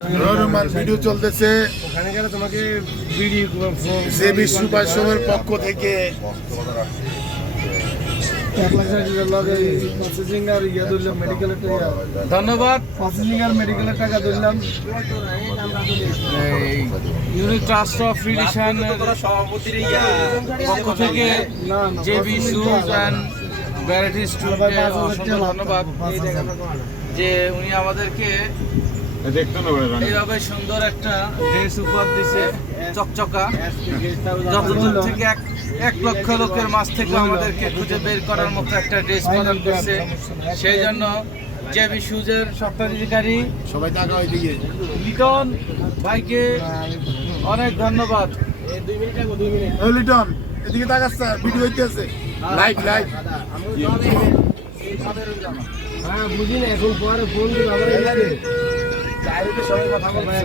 Rahman video চলতেছে ওখানে গেলে তোমাকে বিডি যে বিশ্ব পারিশ্রমের পক্ষ থেকে 1,60,000 আর ইয়া ধরলাম মেডিকেলের টাকা। ধন্যবাদ। প্রসেসিং আর মেডিকেলের টাকা ধরলাম। ইউনিট ট্রাস্ট অফ রিলেশন পক্ষ থেকে জেবি শুজ অ্যান্ড ভ্যারাইটি স্টুডেন্টকে অসংখ্য ধন্যবাদ যে উনি আমাদেরকে এইভাবে সুন্দর একটা ড্রেস উপহার দিছে, চকচকা। যতদূর থেকে 1,00,000 লোকের মাঝ থেকে আমাদেরকে খুঁজে বের করার মতো একটা ড্রেস প্রদান করছে। সেই জন্য জেবি শুজের স্বত্বাধিকারী সবাই টাকা ওইদিকে লিটন ভাইকে অনেক ধন্যবাদ। লিটন এদিকে তাকাচ্ছে, ভিডিও হইতেছে লাইভ লাইভ। হ্যাঁ বুঝি না, এখন পরে ফোন দিন আবার সবাই কথা বলছে।